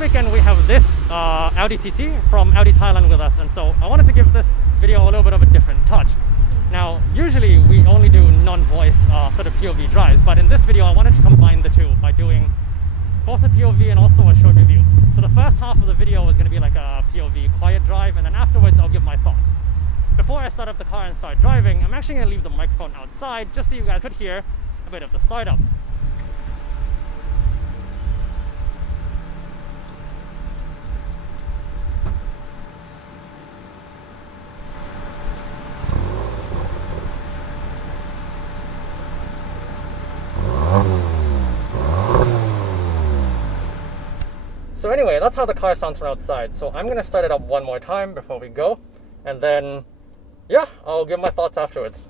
weekend we have this Audi TT from Audi Thailand with us, and so I wanted to give this video a little bit of a different touch. Now, usually we only do non-voice sort of POV drives, but in this video I wanted to combine the two by doing both a POV and also a short review. So the first half of the video is going to be like a POV quiet drive, and then afterwards I'll give my thoughts. Before I start up the car and start driving, I'm actually going to leave the microphone outside just so you guys could hear a bit of the startup. So anyway, that's how the car sounds from outside. So I'm gonna start it up one more time before we go, and then yeah, I'll give my thoughts afterwards.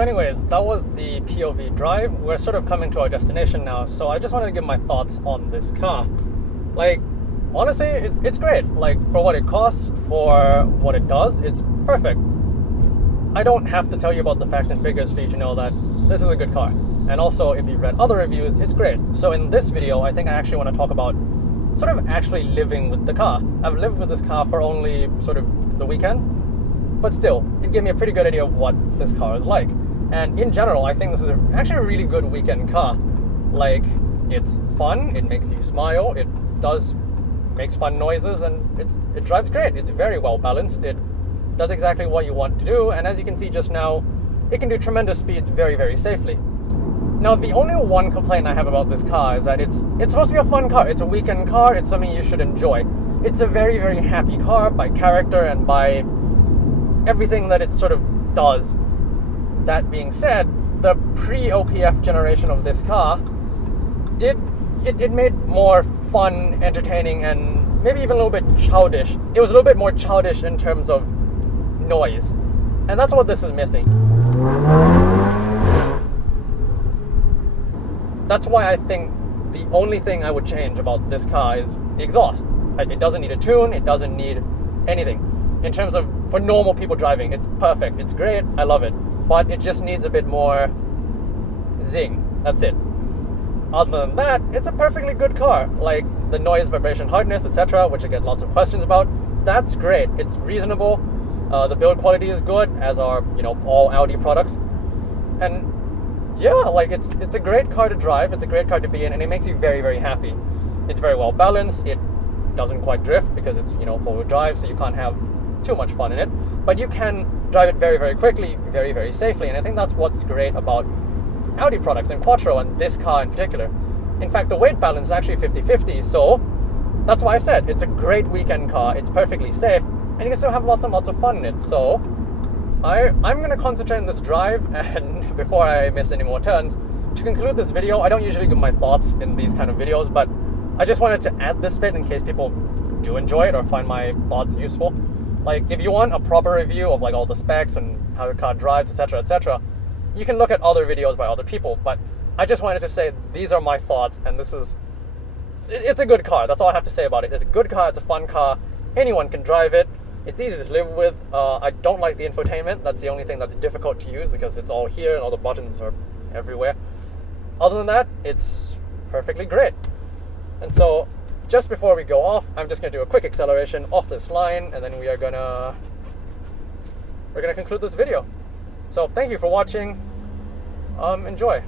So anyways, that was the POV drive. We're sort of coming to our destination now, so I just wanted to give my thoughts on this car. Like, honestly, it's great. Like, for what it costs, for what it does, it's perfect. I don't have to tell you about the facts and figures for you to know that this is a good car. And also, if you've read other reviews, it's great. So in this video, I think I actually want to talk about sort of actually living with the car. I've lived with this car for only sort of the weekend, but still, it gave me a pretty good idea of what this car is like. And in general, I think this is actually a really good weekend car. Like, it's fun, it makes you smile, it makes fun noises, and it drives great. It's very well balanced, it does exactly what you want to do, and as you can see just now, it can do tremendous speeds very, very safely. Now, the only one complaint I have about this car is that it's supposed to be a fun car. It's a weekend car, it's something you should enjoy. It's a very, very happy car by character and by everything that it sort of does. That being said, the pre-OPF generation of this car it made more fun, entertaining, and maybe even a little bit childish. It was a little bit more childish in terms of noise, and that's what this is missing. That's why I think the only thing I would change about this car is the exhaust. It doesn't need a tune, it doesn't need anything. In terms of, for normal people driving, it's perfect, it's great, I love it. But it just needs a bit more zing, that's it. Other than that, it's a perfectly good car. Like, the noise, vibration, hardness, etc., which I get lots of questions about, that's great, it's reasonable. The build quality is good, as are, all Audi products. And yeah, like, it's a great car to drive, it's a great car to be in, and it makes you very, very happy. It's very well balanced, it doesn't quite drift because it's, four-wheel drive, so you can't have too much fun in it. But you can drive it very, very quickly, very, very safely, and I think that's what's great about Audi products and Quattro, and this car in particular. In fact, the weight balance is actually 50-50, so that's why I said it's a great weekend car, it's perfectly safe, and you can still have lots and lots of fun in it. So I'm going to concentrate on this drive, and before I miss any more turns, to conclude this video, I don't usually give my thoughts in these kind of videos, but I just wanted to add this bit in case people do enjoy it or find my thoughts useful. Like, if you want a proper review of like all the specs and how the car drives, etc., etc., you can look at other videos by other people, but I just wanted to say these are my thoughts, and it's a good car. That's all I have to say about it. It's a good car, it's a fun car, anyone can drive it, it's easy to live with. I don't like the infotainment, that's the only thing that's difficult to use because it's all here and all the buttons are everywhere. Other than that, it's perfectly great. And so, just before we go off, I'm just going to do a quick acceleration off this line, and then we're gonna conclude this video. So thank you for watching. Enjoy.